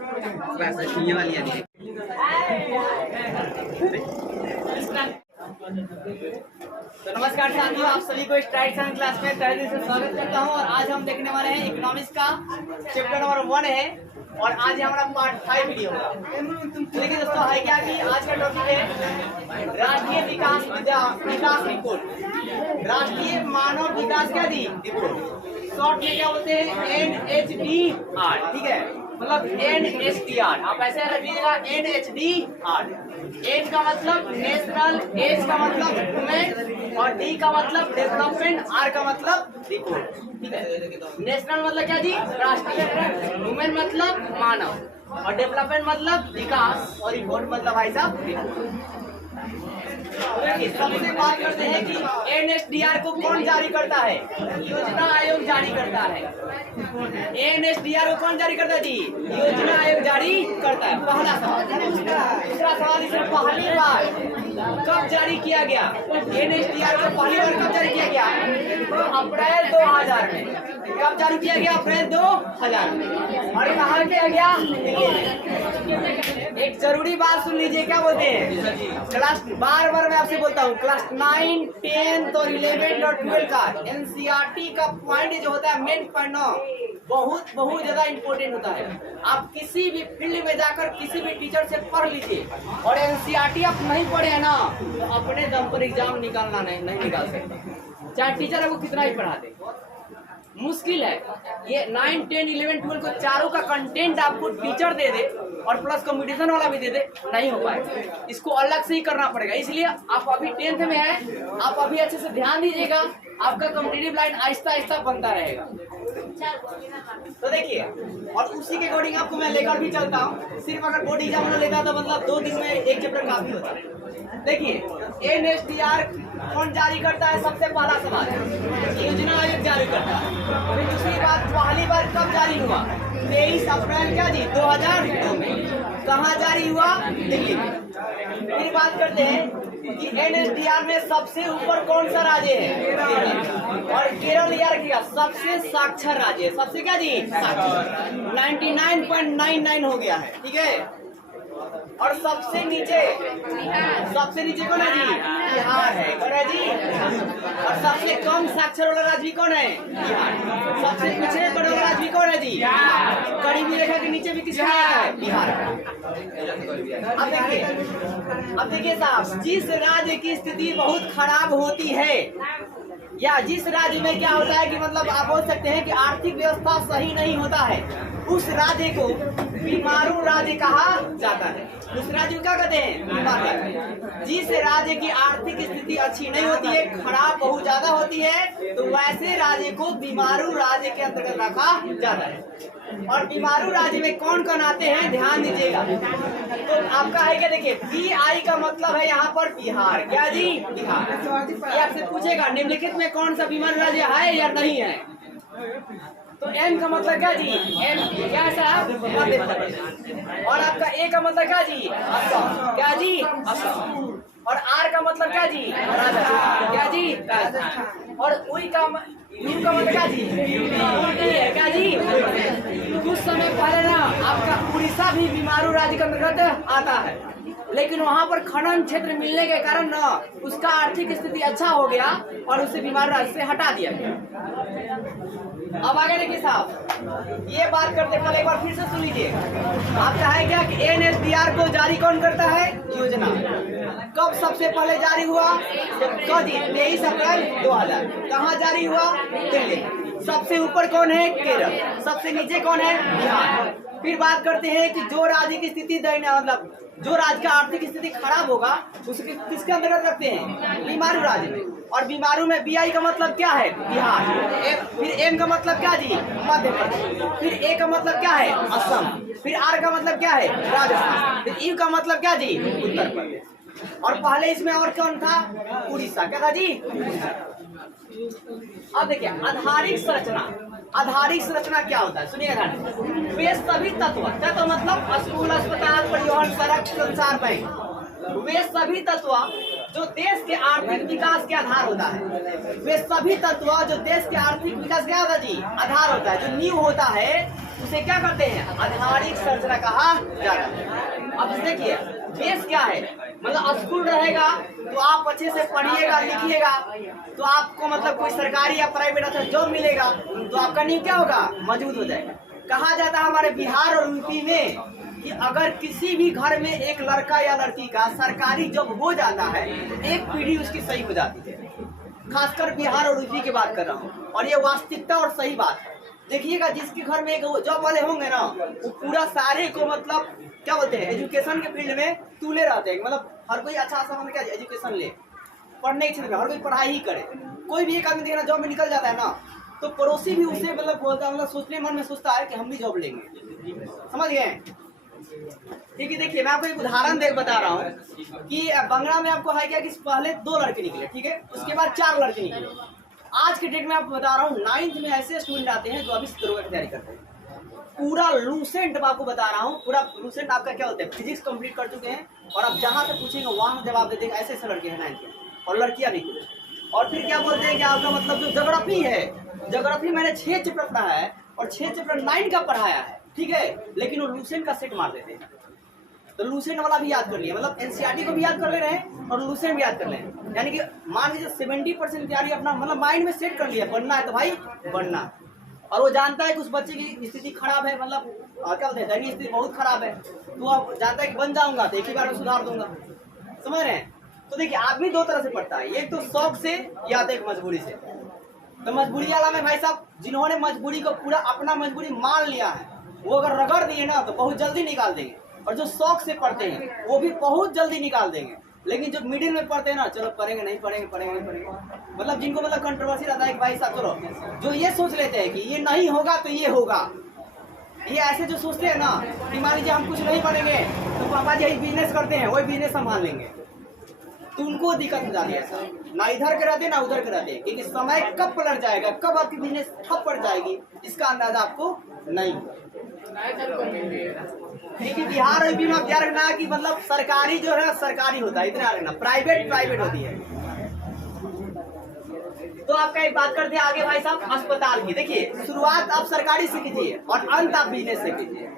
वाली है। तो नमस्कार साथियों, आप सभी को स्ट्राइक साइंस क्लास में तहे दिल से स्वागत करता हूं। और आज हम देखने वाले हैं इकोनॉमिक्स का चैप्टर नंबर 1 है और आज ये हमारा पार्ट 5 वीडियो होगा। देखिए दोस्तों, है क्या कि आज का टॉपिक है राष्ट्रीय विकास रिपोर्ट। राष्ट्रीय मानव विकास क्या दी रिपोर्ट, शॉर्ट में क्या बोलते हैं NHDR। ठीक है, मतलब NHDR आप ऐसे रखिएगा NHDR। एन का मतलब नेशनल, एच का मतलब वुमेन और डी का मतलब डेवलपमेंट, आर का मतलब रिपोर्ट। ठीक है, नेशनल मतलब क्या जी राष्ट्रीय, वुमेन मतलब मानव और डेवलपमेंट मतलब विकास और रिपोर्ट मतलब भाई साहब रिपोर्ट। सबसे बात करते हैं कि NHDR को कौन जारी करता है, योजना आयोग जारी करता है। NHDR को कौन जारी करता है जी, योजना आयोग जारी करता है। पहला सवाल। दूसरा सवाल, इसे पहली बार कब जारी किया गया, NHDR को पहली बार कब जारी किया गया, अप्रैल 2000 में। कब जारी किया गया, अप्रैल 2000 में। और कहा किया गया, एक जरूरी बात सुन लीजिए, क्या बोलते हैं क्लास, बार बार मैं आपसे बोलता हूँ, क्लास 9, 10 और 11 और 12 का NCERT का पॉइंट जो होता है, मेन पॉइंट बहुत ज्यादा इंपॉर्टेंट होता है। आप किसी भी फील्ड में जाकर किसी भी टीचर से पढ़ लीजिए और NCERT आप नहीं पढ़े हैं ना, तो अपने दम पर एग्जाम निकालना नहीं निकाल सकते, चाहे टीचर आपको कितना ही पढ़ा दे। मुश्किल है ये 9, 10, 11, 12 को चारों का कंटेंट आपको टीचर दे दे और प्लस कंपटीशन वाला भी दे दे, नहीं हो पाएगा। इसको अलग से ही करना पड़ेगा। इसलिए आप अभी 10th में हैं, आप अभी अच्छे से ध्यान दीजिएगा, आपका कॉम्पिटिटिव लाइन आहिस्ता आहिस्ता बनता रहेगा। तो देखिए, और उसी के अकॉर्डिंग आपको मैं लेकर भी चलता हूँ। सिर्फ अगर बोर्ड एग्जाम में लेता तो मतलब 2 दिन में एक चैप्टर काफी होता है। देखिए, NHDR कौन जारी करता है, सबसे पहला सवाल योजना आयोग जारी करता है। फिर दूसरी बात, पहली बार कब जारी हुआ, 23 अप्रैल क्या जी 2002 में। कहाँ जारी हुआ, दिल्ली में। फिर बात करते हैं कि NHDR में सबसे ऊपर कौन सा राज्य है, और केरल याद रखिएगा सबसे साक्षर राज्य है। सबसे क्या जी साक्षर, 99.99 हो गया है। ठीक है, और सबसे नीचे कौन है जी, बिहार है। कौन है जी, और सबसे कम साक्षर वाला राज्य भी कौन है, बिहार। सबसे पिछड़े पड़े वाला राज्य भी कौन है जी, गरीबी रेखा के नीचे भी किसका है, बिहार। अब देखिए साहब, जिस राज्य की स्थिति बहुत खराब होती है या जिस राज्य में क्या होता है कि मतलब आप बोल सकते हैं कि आर्थिक व्यवस्था सही नहीं होता है, उस राज्य को बीमारू राज्य कहा जाता है। उस राज्य को क्या कहते हैं, बीमारू राज्य। जिस राज्य की आर्थिक स्थिति अच्छी नहीं होती है, खराब बहुत ज्यादा होती है, तो वैसे राज्य को बीमारू राज्य के अंतर्गत रखा जाता है। और बीमारू राज्य में कौन कौन आते हैं, ध्यान दीजिएगा। तो आपका है क्या, देखिए BI का मतलब है यहाँ पर बिहार। क्या जी, बिहार। ये आपसे पूछेगा निम्नलिखित में कौन सा बीमारू राज्य है या नहीं है। तो M का मतलब क्या जी, M क्या है साहब, मध्य प्रदेश। और आपका A का मतलब क्या जी, असम। क्या जी, असम। और R का मतलब क्या जी, राजस्थान। क्या जी, राजस्थान। और U का मतलब क्या जी, क्या जी। कुछ समय पहले ना आपका उड़ीसा भी बीमारू राज्य के अंतर्गत आता है, लेकिन वहाँ पर खनन क्षेत्र मिलने के कारण ना उसका आर्थिक स्थिति अच्छा हो गया और उसे बीमारू राज्य से हटा दिया गया। अब आगे देखिए साहब, ये बात करते पहले एक बार फिर से सुन लीजिए। आपका है क्या कि NHDR को जारी कौन करता है, योजना। कब सबसे पहले जारी हुआ, कब जी 23 अप्रैल 2000। कहाँ जारी हुआ, दिल्ली। सबसे ऊपर कौन है, केरल। सबसे नीचे कौन है, बिहार। फिर बात करते हैं कि जो राज्य की स्थिति दयनीय, मतलब जो राज्य का आर्थिक स्थिति खराब होगा उसके किसके अंतर्गत रखते हैं, बीमारू राज्य में। और बीमारू में BI का मतलब क्या है, बिहार। फिर M का मतलब क्या जी, मध्य प्रदेश। फिर A का मतलब क्या है, असम। फिर R का मतलब क्या है, राजस्थान। फिर U का मतलब क्या जी, उत्तर प्रदेश। और पहले इसमें और कौन था, उड़ीसा। क्या था जी। अब देखिए आधारिक संरचना, आधारिक संरचना क्या होता है, सुनिएगा। वे सभी तत्व मतलब स्कूल, अस्पताल, परिवहन, सड़क, संचार, बैंक, वे सभी तत्व जो देश के आर्थिक विकास के आधार होता है, वे सभी तत्व जो देश के आर्थिक विकास क्या होता है जी, आधार होता है, जो नींव होता है, उसे क्या करते हैं, आधारिक संरचना कहा जाता है। अब देखिए देश क्या है, मतलब स्कूल रहेगा तो आप अच्छे से पढ़िएगा लिखिएगा तो आपको मतलब कोई सरकारी या प्राइवेट अच्छा जॉब मिलेगा तो आपका नींव क्या होगा, मजबूत हो जाएगा। कहा जाता है हमारे बिहार और यूपी में कि अगर किसी भी घर में एक लड़का या लड़की का सरकारी जॉब हो जाता है तो एक पीढ़ी उसकी सही हो जाती है। खासकर बिहार और यूपी की बात कर रहा हूँ और ये वास्तविकता और सही बात है। देखिएगा जिसके घर में एक जॉब वाले होंगे ना वो पूरा सारे को मतलब क्या बोलते हैं एजुकेशन के फील्ड में तुले रहते हैं, मतलब हर कोई अच्छा सा क्या एजुकेशन ले, पढ़ने के क्षेत्र में हर कोई पढ़ाई ही करे। कोई भी एक आदमी देखना जॉब में निकल जाता है ना तो पड़ोसी भी उसे मतलब बोलता है, मतलब सोचने मन में सोचता है कि हम भी जॉब लेंगे, समझ गए। ठीक है, देखिए मैं आपको एक उदाहरण बता रहा हूँ कि बंगला में आपको है क्या कि पहले 2 लड़के निकले, ठीक है, उसके बाद 4 लड़के निकले। आज के डेट में आपको बता रहा हूँ 9th में ऐसे स्टूडेंट आते हैं जो अभी दरोगा की तैयारी करते हैं। पूरा लूसेंट आपको बता रहा हूँ, पूरा लूसेंट आपका क्या होता है, फिजिक्स कंप्लीट कर चुके हैं और आप जहाँ से पूछेंगे वहाँ जवाब दे देंगे। ऐसे लड़के हैं 9th में और लड़कियाँ भी। और फिर क्या बोलते हैं कि आपका मतलब जो ज्योग्राफी है, ज्योग्राफी मैंने 6 चैप्टर पढ़ा है और 6 चैप्टर 9 का पढ़ाया है, ठीक है, लेकिन वो लूसेंट का सेट मार देते हैं। तो लूसेंट वाला भी याद कर लिया, मतलब एनसीईआरटी को भी याद कर ले रहे हैं और लूसेंट भी याद कर ले रहे हैं। यानी कि मान लीजिए 70% तैयारी अपना मतलब माइंड में सेट कर लिया, बनना है तो भाई बनना। और वो जानता है कि उस बच्चे की स्थिति खराब है, मतलब क्या बोलते हैं दैनिक स्थिति बहुत खराब है, तो अब जानता है कि बन जाऊंगा तो एक ही बार में सुधार दूंगा, समझ रहे हैं। तो देखिए आदमी 2 तरह से पढ़ता है, एक तो शौक से या तो एक मजबूरी से। तो मजबूरी वाला में भाई साहब जिन्होंने मजबूरी को पूरा अपना मजबूरी मान लिया है वो अगर रगड़ दिए ना तो बहुत जल्दी निकाल देंगे, और जो शौक से पढ़ते हैं वो भी बहुत जल्दी निकाल देंगे। लेकिन जो मिडिल में पढ़ते हैं ना, चलो पढ़ेंगे नहीं पढ़ेंगे, पढ़ेंगे नहीं पढ़ेंगे, मतलब जिनको मतलब कंट्रोवर्सी रहता है कि भाई साहब चलो, जो ये सोच लेते हैं कि ये नहीं होगा तो ये होगा, ये ऐसे जो सोचते हैं ना कि मान लीजिए हम कुछ नहीं पढ़ेंगे तो पापा जी बिजनेस करते हैं वही बिजनेस संभाल लेंगे, तो उनको दिक्कत हो जाती है सर। ना इधर के रहते ना उधर के रहते, क्योंकि समय कब पलट जाएगा, कब आपकी बिजनेस ठप पड़ जाएगी इसका अंदाजा आपको नहीं। देखिए बिहार और यूपी में आप ध्यान रखना कि मतलब सरकारी जो है सरकारी होता है, इतना रखना, प्राइवेट प्राइवेट होती है। तो आपका एक बात करते हैं आगे भाई साहब अस्पताल की। देखिए शुरुआत आप सरकारी से कीजिए और अंत आप बिजनेस से कीजिए।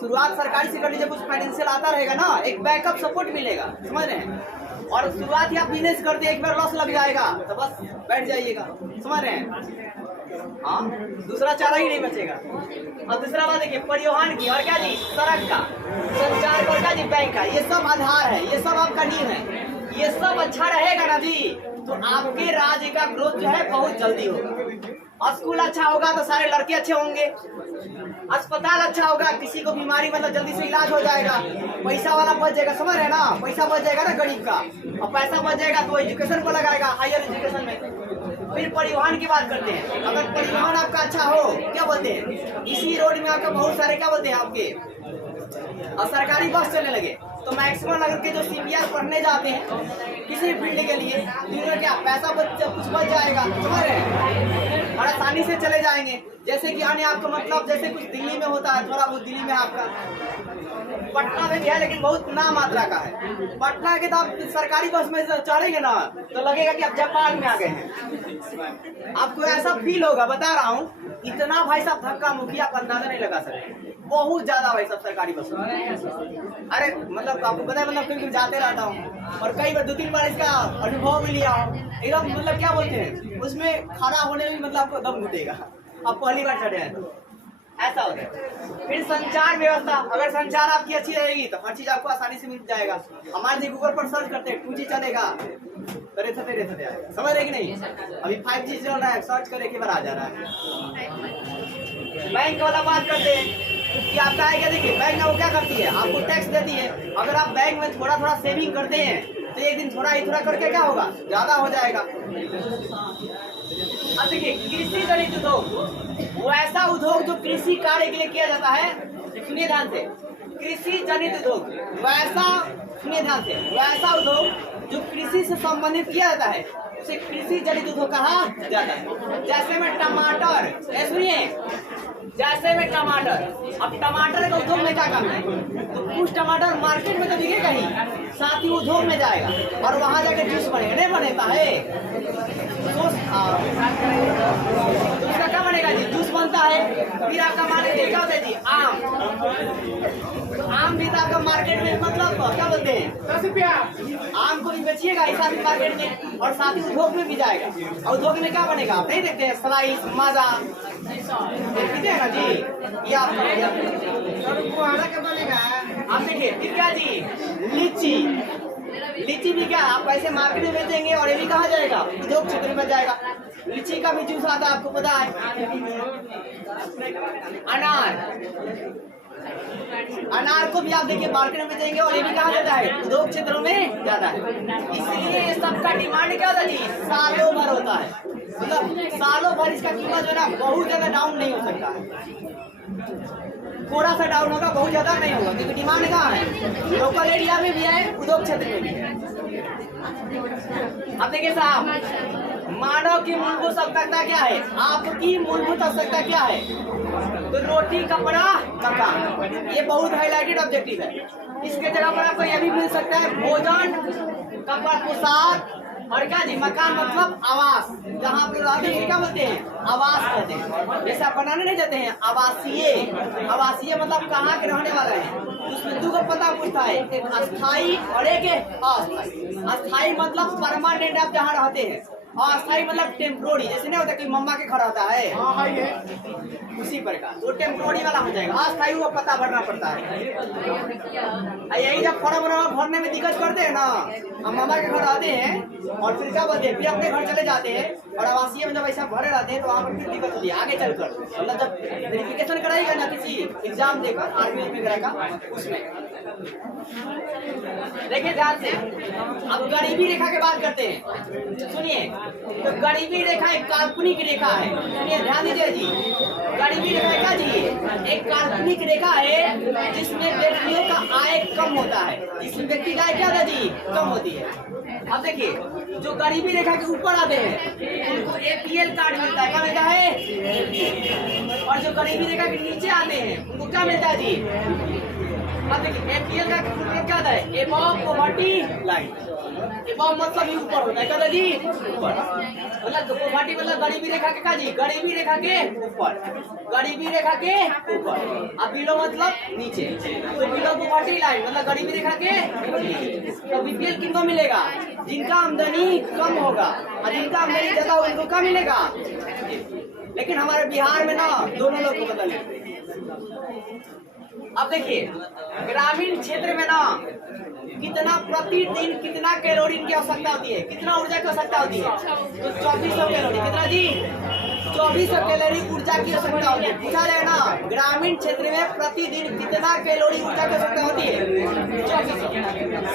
शुरुआत सरकारी से कर लीजिए, कुछ फाइनेंशियल आता रहेगा ना, एक बैकअप सपोर्ट मिलेगा, समझ रहे हैं। और शुरुआत ही आप बिजनेस करते हैं, एक बार लॉस लग जाएगा तो बस बैठ जाइएगा, समझ रहे हैं। हाँ, दूसरा चारा ही नहीं बचेगा। और दूसरा बात देखिए परिवहन की और क्या जी, सड़क का, संचार का और क्या जी, बैंक का, ये सब आधार है, ये सब आपका नींव है। ये सब अच्छा रहेगा ना जी तो आपके राज्य का ग्रोथ जो है बहुत जल्दी होगा। स्कूल अच्छा होगा तो सारे लड़के अच्छे होंगे, अस्पताल अच्छा होगा किसी को बीमारी मतलब जल्दी से इलाज हो जाएगा, पैसा वाला बच जाएगा, समझ रहे ना, पैसा बच जाएगा ना गरीब का, और पैसा बच जाएगा तो एजुकेशन को लगाएगा हायर एजुकेशन में। फिर परिवहन की बात करते हैं, अगर परिवहन आपका अच्छा हो, क्या बोलते हैं, इसी रोड में आपका बहुत सारे क्या बोलते हैं आपके और सरकारी बस चलने लगे तो मैक्सिमम अगर के जो सीपीआर पढ़ने जाते हैं किसी फील्ड के लिए तो क्या पैसा कुछ बच जाएगा, समझ रहे हैं, और आसानी से चले जाएंगे। जैसे कि अन्य आपको मतलब जैसे कुछ दिल्ली में होता है, थोड़ा बहुत दिल्ली में आपका, पटना में भी है लेकिन बहुत नाम मात्रा का है। पटना के तो आप सरकारी बस में चढ़ेंगे ना तो लगेगा कि आप जापान में आ गए हैं, आपको ऐसा फील होगा, बता रहा हूँ। इतना भाई साहब धक्का मुक्की आप अंदाजा नहीं लगा सकते, बहुत ज्यादा भाई साहब सरकारी बस। अरे मतलब आपको पता है, मतलब कभी जाते रहता हूँ और कई बार 2-3 बार इसका अनुभव भी लिया हूँ, एकदम मतलब क्या बोलते हैं उसमें खड़ा होने में मतलब आपको दम घुटेगा, आप पहली बार चढ़े हैं तो ऐसा होता है। फिर संचार व्यवस्था, अगर संचार आपकी अच्छी रहेगी तो हर चीज आपको आसानी से मिल जाएगा। हमारे लिए गूगल पर सर्च करते हैं 2G चलेगा तो रेथते आएगा, समझ रहे कि नहीं। अभी 5G चल रहा है, सर्च करे के बार आ जा रहा है। बैंक वाला बात करते हैं कि आपका है क्या, देखिए बैंक वो क्या करती है, आपको टैक्स देती है। अगर आप बैंक में थोड़ा थोड़ा सेविंग करते हैं तो एक दिन थोड़ा ही थोड़ा करके क्या होगा, ज्यादा हो जाएगा। अब देखिए कृषि जनित उद्योग, वो ऐसा उद्योग जो कृषि कार्य के लिए किया जाता है, सुनिए ध्यान से, कृषि जनित उद्योग वैसा, सुनिए ध्यान से, वैसा उद्योग जो कृषि से संबंधित किया जाता है उसे कृषि जनित उद्योग कहा जाता है। जैसे में टमाटर, सुनिए, जैसे में टमाटर, अब टमाटर का उद्योग में क्या काम है, तो कुछ टमाटर मार्केट में तो बिकेगा ही, साथ ही उद्योग में जाएगा और वहां जाके जूस बनेगा, नहीं बनेगा है तो उसका क्या बनेगा जी, जूस बनता है। फिर आपका मान लीजिए क्या होता है जी, आम भी तो आपका मार्केट में मतलब क्या बोलते हैं 10 रुपया, आम को भी बेचिएगा ऐसा भी मार्केट में और साथ ही उद्योग में भी जाएगा। और उद्योग में क्या बनेगा आप नहीं देखते हैं, स्लाइस, माजा देखते हैं ना जी, ये आपका क्या बनेगा। आप देखिए फिर क्या जी, लीची, लीची भी क्या आप ऐसे मार्केट में बेचेंगे और ये भी कहाँ जाएगा, उद्योग क्षेत्र में जाएगा। लीची का भी जूस आता है, आपको पता है। अनार को भी आप देखिए मार्केट में बेचेंगे और ये भी कहाँ जाता है, उद्योग क्षेत्रों में जाता है। इसलिए सबका डिमांड क्या होता है जी, सालों भर होता है, मतलब सालों भर इसका कीमत जो है ना बहुत ज्यादा डाउन नहीं हो सकता है, थोड़ा सा डाउन होगा, बहुत ज्यादा नहीं होगा, क्योंकि डिमांड कहाँ है, लोकल एरिया में भी है, उद्योग क्षेत्र में भी है। अब देखिए साहब, मानव की मूलभूत आवश्यकता क्या है, आपकी मूलभूत आवश्यकता क्या है, तो रोटी, कपड़ा, मकान, ये बहुत हाईलाइटेड ऑब्जेक्टिव है। इसके जगह पर आपको यह भी मिल सकता है भोजन, कपड़ा, पोशाक और क्या जी, मकान मतलब आवास, जहाँ आप रहते हैं क्या बोलते हैं, आवास कहते हैं। जैसे आप बनाने नहीं जाते हैं आवासीय, आवासीय मतलब कहाँ के रहने वाले हैं, उसमें दो को पता पूछता है, एक अस्थाई और एक अस्थाई। अस्थाई मतलब परमानेंट, आप जहाँ रहते हैं, अस्थाई मतलब टेम्पोररी, जैसे नहीं होता कि मम्मा के घर आता है उसी प्रकार, तो टेम्पोररी वाला हो जाएगा। अस्थाई वो पता भरना पड़ता है, यही जब फॉर्म भरने में दिक्कत करते हैं ना, हम मामा के घर आते हैं और फिर क्या बोलते हैं, फिर अपने घर चले जाते हैं और आवासीय में जब ऐसा भरे रहते हैं तो वहाँ पर फिर दिक्कत होती है आगे चलकर, मतलब जब वेरिफिकेशन कराएगा ना किसी एग्जाम देकर आर्मी वगैरह का, उसमें देखिए ध्यान से। अब गरीबी रेखा की बात करते हैं, सुनिए, तो गरीबी रेखा एक काल्पनिक रेखा है, सुनिए ध्यान दीजिए जी, गरीबी रेखा क्या जी, एक काल्पनिक रेखा है जिसमें व्यक्तियों का आय कम होता है, जिसमें व्यक्ति का आय क्या होता है जी, कम होती है। अब देखिए, जो गरीबी रेखा के ऊपर आते हैं उनको APL कार्ड मिलता है, क्या मिलता है, और जो गरीबी रेखा के नीचे आते हैं उनको क्या मिलता है जी। अब देखिए APL का मतलब क्या होता है, एबव पॉवर्टी लाइन, एबव मतलब ऊपर होता है, क्या जी, ऊपर, मतलब पॉवर्टी मतलब गरीबी रेखा के, क्या जी, गरीबी रेखा के ऊपर, गरीबी रेखा के ऊपर, अब बिलो मतलब नीचे, तो बिलो पॉवर्टी लाइन मतलब गरीबी रेखा के नीचे। तो BPL किनको मिलेगा, जिनका आमदनी कम होगा, और जिनका आमदनी ज्यादा होगा उनको क्या मिलेगा। लेकिन हमारे बिहार में ना दोनों लोग को बदल। अब देखिए, ग्रामीण क्षेत्र में ना कितना प्रतिदिन कितना कैलोरी की आवश्यकता होती है, कितना ऊर्जा की आवश्यकता होती है, तो 2400 कैलोरी, कितना जी, 2400 कैलोरी ऊर्जा की आवश्यकता होती है। पूछा जाए ना, ग्रामीण क्षेत्र में प्रतिदिन कितना कैलोरी ऊर्जा की आवश्यकता होती है, 2400।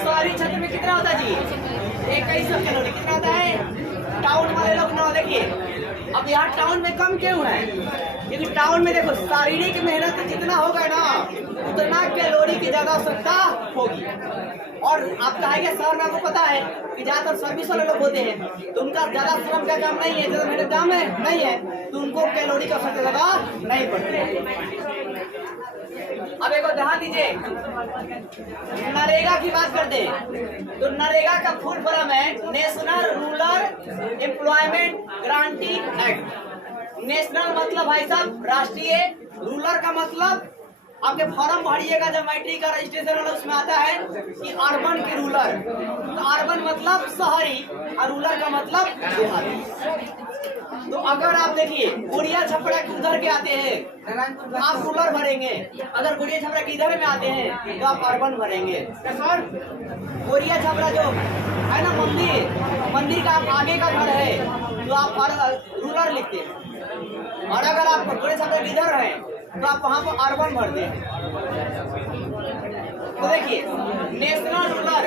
शहरी क्षेत्र में कितना होता है जी, 2100 कैलोरी, कितना होता है। टाउन वाले लोग ना देखिए, अब यहाँ टाउन में कम क्यों है, क्योंकि टाउन में देखो शारीरिक मेहनत जितना होगा ना उतना कैलोरी की ज्यादा आवश्यकता होगी। और आप कहेंगे शहर में आपको पता है कि ज्यादातर सर्विस वाले लोग होते हैं तो उनका ज्यादा श्रम का काम नहीं है, ज्यादा मेहनत काम है नहीं है, तो उनको कैलोरी का आवश्यकता ज्यादा नहीं पड़ती। अब एक ध्यान दीजिए, नरेगा की बात करते हैं, तो नरेगा का फुल फॉर्म है national rural employment guarantee act. National मतलब भाई साहब राष्ट्रीय, रूरल का मतलब आपके फॉर्म भरिएगा जब मैट्रिक का रजिस्ट्रेशन वाला उसमें आता है कि अर्बन के रूरल, तो अर्बन मतलब शहरी और रूरल का मतलब देहाती। तो अगर आप देखिए गुड़िया छपरा के उधर के आते हैं आप रूरल भरेंगे, अगर गुड़िया छपरा के इधर में आते हैं तो आप अर्बन भरेंगे। गुड़िया छपरा जो है ना मंदिर का आप आगे का घर है तो आप रूरल लिखते हैं, और अगर आप गुड़िया छपरा के इधर है तो आप वहाँ पर अर्बन भर दें। तो देखिए नेशनल रूरल,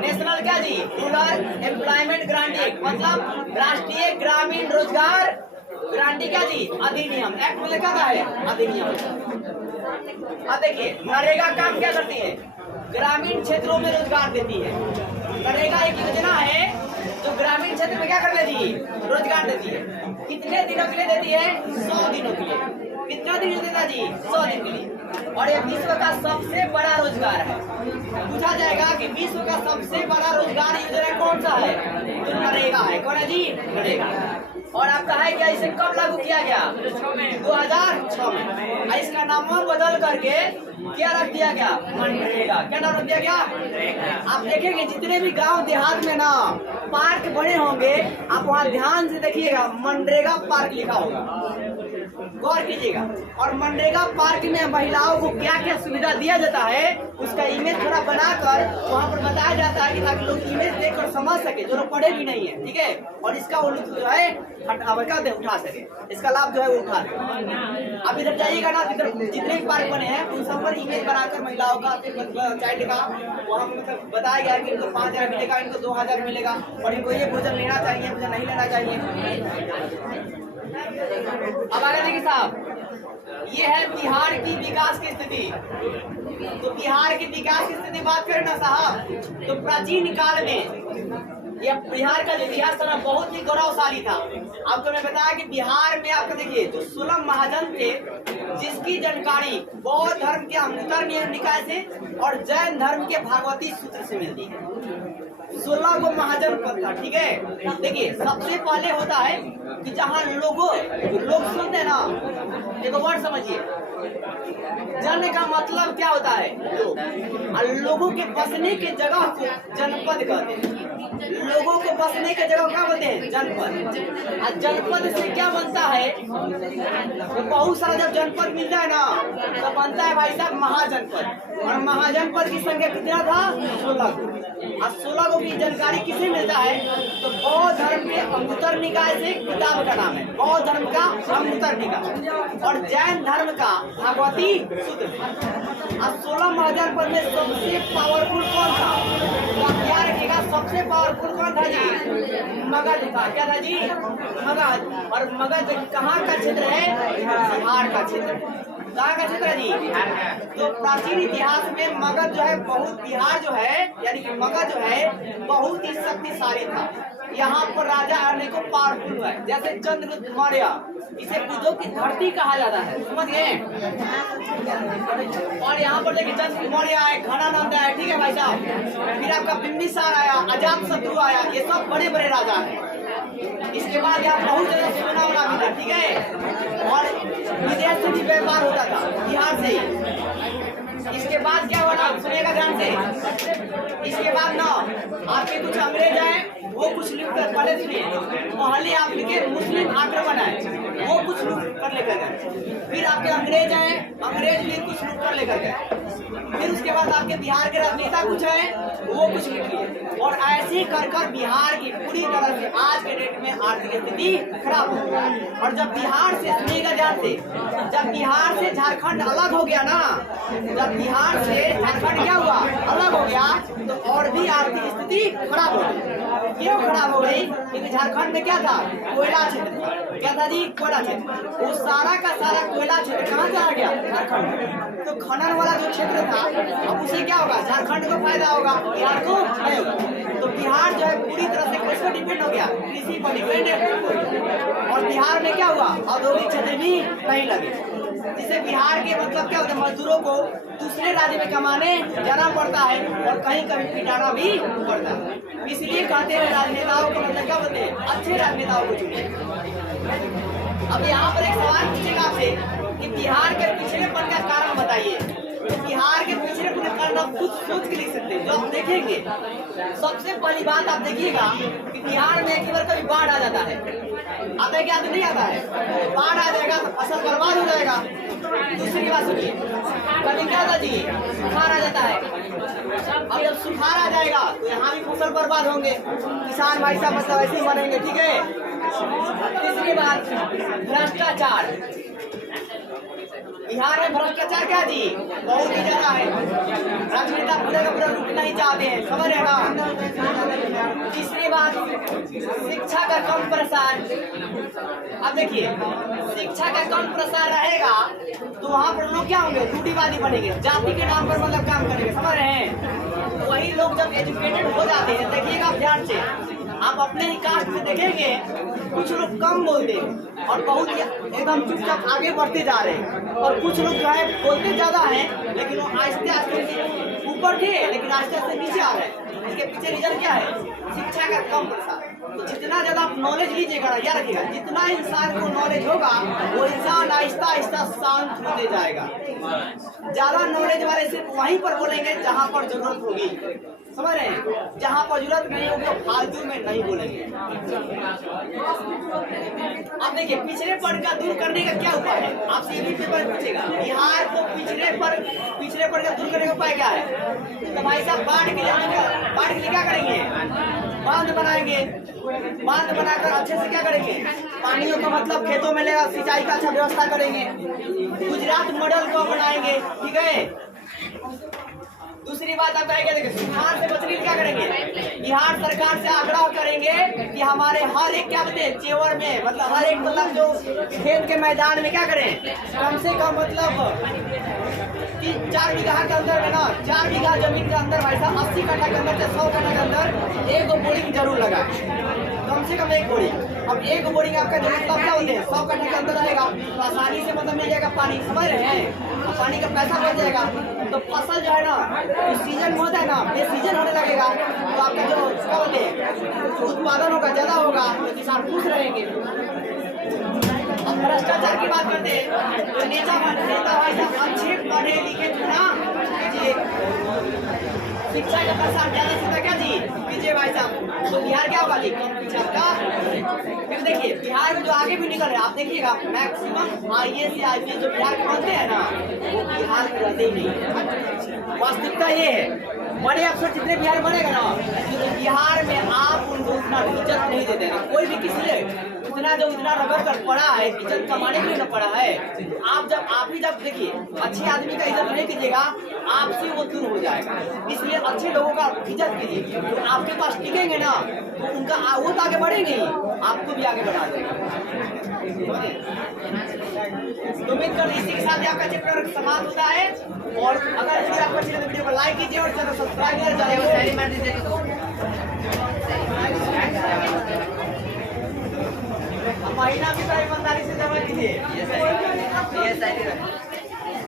नेशनल क्या जी, रूरल एम्प्लॉयमेंट गारंटी मतलब राष्ट्रीय ग्रामीण रोजगार गारंटी क्या जी, अधिनियम। एक्ट में लिखा था है अधिनियम। अब देखिए नरेगा काम क्या करती है, ग्रामीण क्षेत्रों में रोजगार देती है। नरेगा एक योजना है जो ग्रामीण क्षेत्र में क्या कर देती है, रोजगार देती है। कितने दिनों के लिए देती है? 100 दिनों के लिए। कितना दिन देता जी? 100 दिन के लिए। और ये विश्व का सबसे बड़ा रोजगार है। पूछा जाएगा कि विश्व का सबसे बड़ा रोजगार योजना कौन सा है? तो नरेगा है। कौन है जी? नरेगा। और आपका है क्या, इसे कब लागू किया गया? 2006 में। और इसका नाम बदल करके क्या रख दिया गया? मनरेगा। क्या नाम रख दिया गया? आप देखेंगे जितने भी गांव देहात में ना पार्क बने होंगे, आप वहाँ ध्यान से देखिएगा, मनरेगा पार्क लिखा होगा, गौर कीजिएगा। और मनरेगा पार्क में महिलाओं को क्या क्या सुविधा दिया जाता है, उसका इमेज थोड़ा बनाकर वहाँ पर बताया जाता है कि ताकि लोग इमेज देखकर समझ सके, जो लोग पढ़े भी नहीं है, ठीक है। और इसका वो लोग जो है उठा सके, इसका लाभ जो है वो उठा सके। आप इधर जाइएगा ना, जितने भी पार्क बने हैं उन सब पर इमेज बनाकर महिलाओं का, चाइल्ड का वहाँ मतलब बताया गया कि इनको 5000 मिलेगा, इनको 2000 मिलेगा, और इनको ये भोजन लेना चाहिए, भोजन नहीं लेना चाहिए। अब आगे देखिए साहब, ये है बिहार की विकास की स्थिति। तो बिहार की विकास की स्थिति बात करें ना साहब, तो प्राचीन काल में ये बिहार का जो इतिहास था बहुत ही गौरवशाली था। आपको मैं बताया कि बिहार में आपको देखिए जो 16 महाजन थे, जिसकी जानकारी बौद्ध धर्म के अंतर निकाय से और जैन धर्म के भागवती सूत्र से मिलती है। 16 को महाजन पद था, ठीक है। देखिए सबसे पहले होता है कि जहाँ लोग सुनते हैं ना, देखो वर्ड समझिए, जन का मतलब क्या होता है? लोग। और लोगों के बसने के जगह को जनपद कहते हैं। लोगों को बसने के जगह क्या बोलते हैं? जनपद। और जनपद से क्या बनता है? तो बहुत सारा जब जनपद मिलता है ना, तो बनता है भाई साहब महाजनपद। और महाजनपद की संख्या कितना था? 16 को। और 16 को की जानकारी किसे मिलता है? तो बौद्ध धर्म के अंगुत्तर निकाय से किताब का नाम है, बौद्ध धर्म का अंगुत्तर निकाय, और जैन धर्म का भागवती सूत्र। और 16 महाजनपद में सबसे पावरफुल कौन था? तो आप क्या रखिएगा, सबसे पावरफुल कौन था जी? मगध था। क्या था जी? मगध। और मगध कहाँ का क्षेत्र है? बिहार का क्षेत्र। कहाँ का क्षेत्र है जी? तो प्राचीन इतिहास में मगध जो है बहुत, बिहार जो है यानी कि मगध जो है बहुत ही शक्तिशाली था। यहाँ पर राजा अनेकों पावरफुल हुआ है, जैसे चंद्रगुप्त मौर्य, इसे बुद्धों की धरती कहा जाता है, समझ गए। और यहाँ पर देखिए चंद्रगुप्त मौर्य आए, घनानंद आए, ठीक है भाई साहब। फिर आपका बिंबिसार आया, अजातशत्रु आया, ये सब बड़े बड़े राजा हैं। इसके बाद यहाँ बहुत ज्यादा सोना वोना मिला, ठीक है। और विदेश से भी व्यापार होता था बिहार से ही। इसके बाद क्या हुआ ना, सुनिएगा ध्यान से। इसके बाद ना आपके कुछ अंग्रेज आए, वो कुछ लूट कर, पहले सुनिए, पहले आपके मुस्लिम आक्रमण आए, वो कुछ लूट कर लेकर गए। फिर आपके अंग्रेज आए, अंग्रेज भी कुछ लूट कर लेकर गए। फिर उसके बाद आपके बिहार के राजनेता कुछ है, वो कुछ लूट लिए। और ऐसे कर कर बिहार की पूरी तरह से आज के डेट में आर्थिक स्थिति खराब हो गई। और जब बिहार से, सुनिएगा ध्यान से, जब बिहार से झारखंड अलग हो गया ना, जब बिहार से झारखंड क्या हुआ, अलग हो गया, तो और भी आर्थिक स्थिति खराब हो गई। क्यों खराब हो गई? क्योंकि झारखंड में क्या था? कोयला क्षेत्र था। क्या था जी? कोयला क्षेत्र। वो सारा का सारा कोयला क्षेत्र कहाँ चला गया? झारखंड। तो खनन वाला जो क्षेत्र था, अब उसे क्या होगा? झारखंड को फायदा होगा, बिहार को नहीं होगा। तो बिहार जो है पूरी तरह से किस पर डिपेंड हो गया? कृषि पर डिपेंड है। और बिहार में क्या हुआ? औद्योगिक क्षेत्र भी नहीं लगे, जिससे बिहार के मतलब क्या होता है, मजदूरों को दूसरे राज्य में कमाने जाना पड़ता है और कहीं कहीं पिटाना भी पड़ता है। इसलिए कहते हैं राजनेताओं को मतलब क्या बोलते हैं? अच्छे राजनेताओं को चुनिए। अब यहाँ पर एक सवाल पूछेगा आपसे कि बिहार के पिछड़ेपन का कारण बताइए। तो बिहार के पिछड़ेपन का कारण आप खुद सोच के लिख सकते हैं, जो आप देखेंगे। सबसे पहली बात आप देखिएगा कि बिहार में एक बार कभी बाढ़ आ जाता है, आता है क्या? तो नहीं आता है। बाढ़ आ जाएगा तो फसल बर्बाद हो जाएगा। दूसरी बात सुनिए, कभी क्या होता जी? सुखाड़ आ जाता है। अब जब सुखाड़ आ जाएगा तो यहाँ भी फसल बर्बाद होंगे, किसान भाई साहब मतलब ऐसे ही मरेंगे, ठीक है। तीसरी बात, भ्रष्टाचार। बिहार में भ्रष्टाचार क्या जी? बहुत ही ज्यादा है। राजनेता पूरा का पूरा लूटना नहीं चाहते हैं, समझ रहे ना। तीसरी बात, शिक्षा का कम प्रसार। अब देखिए, शिक्षा का कम प्रसार रहेगा तो वहाँ पर लोग क्या होंगे, रूढ़िवादी बनेंगे, जाति के नाम पर मतलब काम करेंगे, समझ रहे हैं। वही लोग जब एजुकेटेड हो जाते हैं, देखिएगा आप ध्यान से, आप अपने ही कास्ट में देखेंगे कुछ लोग कम बोलते हैं और बहुत एकदम चुपचाप आगे बढ़ते जा रहे हैं, और कुछ लोग जो है बोलते ज्यादा हैं लेकिन वो आहिस्ते आहिस्ते ऊपर थे लेकिन आहिस्ते आहिस्ते नीचे आ रहे हैं। इसके पीछे रीजन क्या है, शिक्षा का कम प्रसार। तो जितना ज्यादा आप नॉलेज लीजिएगा, याद रखिएगा, जितना इंसान को नॉलेज होगा वो इंसान आहिस्ता आहिस्ता शांत होते जाएगा। ज्यादा नॉलेज वाले सिर्फ वहीं पर बोलेंगे जहाँ पर जरूरत होगी, समझ रहे हैं, जहाँ पर जरूरत नहीं होगी तो फालतू में नहीं बोलेंगे। अब देखिए, पिछड़ेपन का दूर करने का क्या उपाय है, आपसे ये भी पेपर पूछेगा, बिहार को पिछड़ेपन का दूर करने का उपाय क्या है। तो भाई साहब, बाढ़ के लिए क्या करेंगे, बांध बनाएंगे, बांध बनाकर अच्छे से क्या करेंगे, पानियों का मतलब खेतों में लेगा, सिंचाई का अच्छा व्यवस्था करेंगे, गुजरात मॉडल को बनाएंगे, ठीक है। दूसरी बात आप क्या देखिए, सुखाड़ से बचने क्या करेंगे, बिहार सरकार से आग्रह करेंगे कि हमारे हर एक क्या बोलते हैं चेवर में, मतलब हर एक मतलब जो खेत के मैदान में क्या करें, कम से कम मतलब 4 बीघा के अंदर में ना, 4 बीघा जमीन के अंदर भाई साहब 80 कट्ठा के अंदर, 100 कट्ठा के अंदर एक बोरिंग जरूर लगा, कम से कम एक बोरिंग। अब एक बोरिंग आपका जमीन का क्या होते हैं 100 कट्ठा के अंदर रहेगा तो आसानी से मतलब मिल जाएगा पानी, समझ रहे हैं, और पानी का पैसा बच जाएगा। तो फसल जो है ना, जो सीजन में होता है ना, ये सीजन होने लगेगा तो आपका जो क्या बोलते हैं उत्पादन होगा, ज्यादा होगा, तो किसान खुश रहेंगे। अब भ्रष्टाचार की बात करते हैं, तो नेता भाई साहब अच्छे पढ़े लिखे चुना कीजिए, शिक्षा का प्रसार ज्यादा से क्या जी कीजिए भाई साहब, तो बिहार क्या होगा जी कम पिछड़ा। फिर देखिए, बिहार में जो आगे भी निकल रहे हैं आप देखिएगा, मैक्सिमम IAS या IPS जो बिहार के बनते हैं ना, वो बिहार में रहते ही नहीं। वास्तविकता ये है, बड़े अफसर जितने बिहार बनेगा ना, तो बिहार में आप उनको उतना इज्जत नहीं देते ना, कोई भी किसी ने उतना जो इतना रगड़ कर पड़ा है, इज्जत कमाने के लिए न पड़ा है। आप ही जब देखिए, अच्छे आदमी का इज्जत नहीं कीजिएगा, आपसे वो दूर हो जाएगा। इसलिए अच्छे लोगों का इज्जत कीजिए, तो आपके पास टिकेंगे ना, तो उनका वो तो आगे बढ़ेंगे ही, आपको भी आगे बढ़ा देगा। तो उम्मीद कर इसी के साथ आपका चैप्टर समाप्त होता है, और अगर वीडियो आपको अच्छी लगे वीडियो को लाइक कीजिए और चैनल सब्सक्राइब कीजिए। महीना भी ईमानदारी से जमा कीजिए।